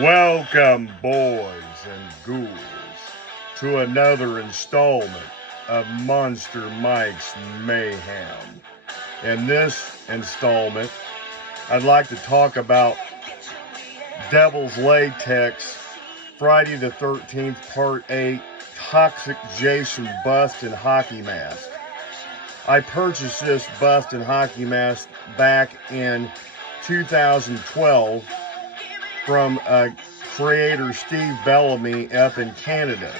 Welcome, boys and ghouls, to another installment of Monster Mike's Mayhem. In this installment, I'd like to talk about Devil's Latex, Friday the 13th, Part 8, Toxic Jason Bust and Hockey Mask. I purchased this bust and hockey mask back in 2012 from creator Steve Bellamy up in Canada.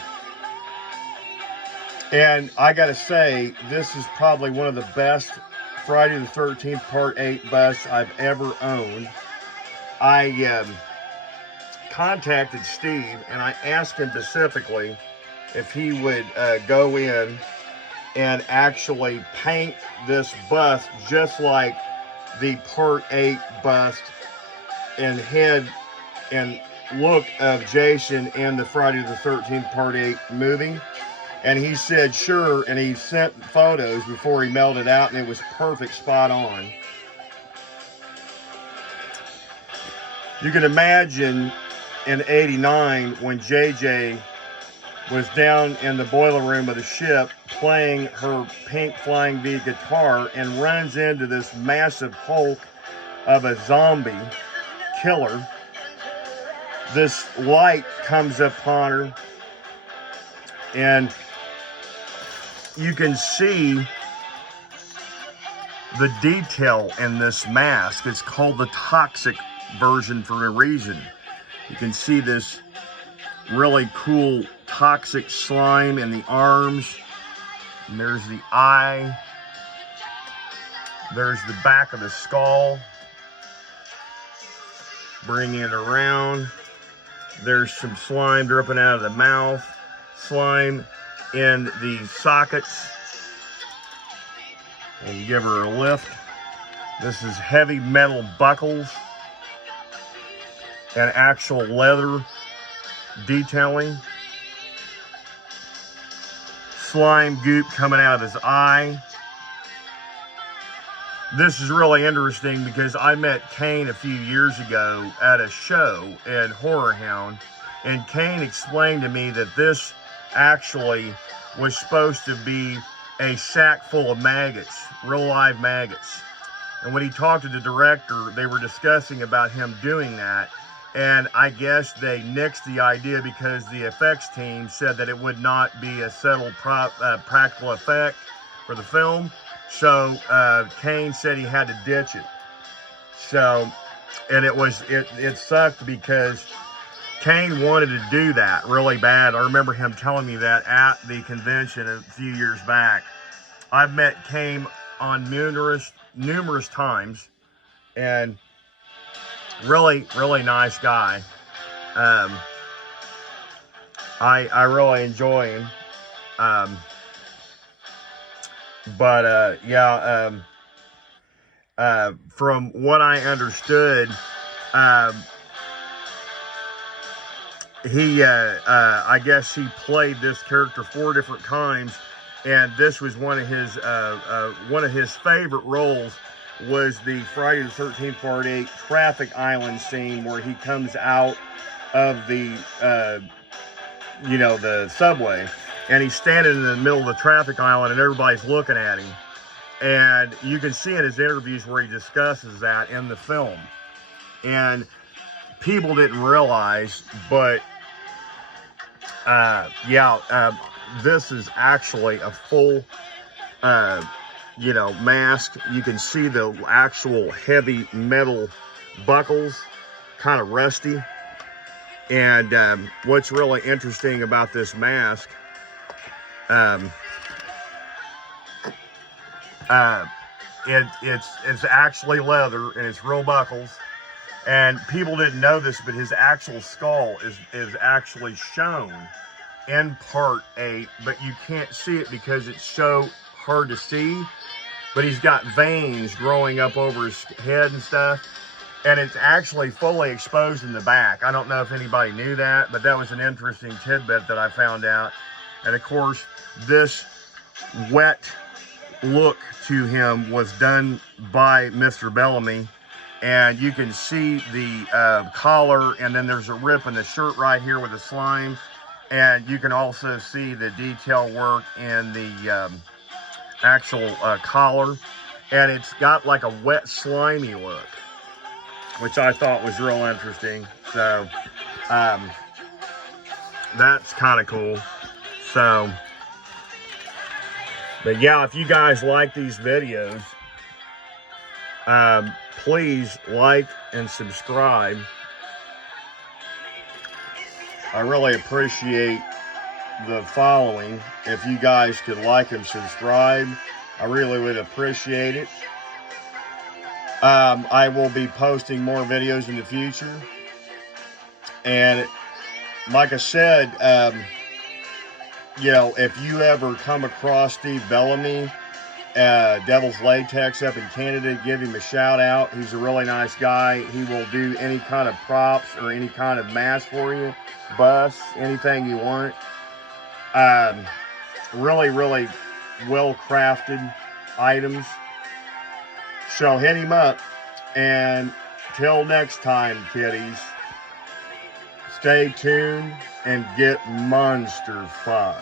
And I gotta say, this is probably one of the best Friday the 13th Part 8 busts I've ever owned. I contacted Steve and I asked him specifically if he would go in and actually paint this bust just like the Part 8 bust and head and look of Jason in the Friday the 13th Part 8 movie. And he said sure, and he sent photos before he mailed it out, and it was perfect, spot on. You can imagine in '89 when JJ was down in the boiler room of the ship playing her Pink Flying V guitar and runs into this massive hulk of a zombie killer. This light comes upon her, and you can see the detail in this mask. It's called the toxic version for a reason. You can see this really cool toxic slime in the arms, and there's the eye, there's the back of the skull. Bring it around. There's some slime dripping out of the mouth, slime in the sockets, and give her a lift. This is heavy metal buckles and actual leather detailing. Slime goop coming out of his eye. This is really interesting because I met Kane a few years ago at a show in Horror Hound, and Kane explained to me that this actually was supposed to be a sack full of maggots, real live maggots. And when he talked to the director, they were discussing about him doing that, and I guess they nixed the idea because the effects team said that it would not be a settled practical effect for the film. So Kane said he had to ditch it. So, and it sucked because Kane wanted to do that really bad. I remember him telling me that at the convention a few years back. I've met Kane on numerous times, and really nice guy. I really enjoy him. From what I understood, I guess he played this character 4 different times, and this was one of his favorite roles was the Friday the 13th Part 8 traffic island scene where he comes out of the the subway, and he's standing in the middle of the traffic island and everybody's looking at him. And you can see in his interviews where he discusses that in the film. And people didn't realize, but this is actually a full mask. You can see the actual heavy metal buckles, kind of rusty. And what's really interesting about this mask, it's actually leather and it's real buckles. And people didn't know this, but his actual skull is actually shown in Part 8, but you can't see it because it's so hard to see. But he's got veins growing up over his head and stuff. And it's actually fully exposed in the back. I don't know if anybody knew that, but that was an interesting tidbit that I found out. And of course, this wet look to him was done by Mr. Bellamy. and you can see the collar, and then there's a rip in the shirt right here with the slime, and you can also see the detail work in the actual collar, and it's got like a wet slimy look, which I thought was real interesting. So that's kind of cool. So, but yeah, if you guys like these videos, please like and subscribe. I really appreciate the following. If you guys could like and subscribe, I really would appreciate it. I will be posting more videos in the future, and like I said, you know, if you ever come across Steve Bellamy, Devil's Latex up in Canada, give him a shout out. He's a really nice guy. He will do any kind of props or any kind of mask for you, busts, anything you want. Really, really well crafted items. So hit him up, and till next time, kiddies, stay tuned and get monster-fied.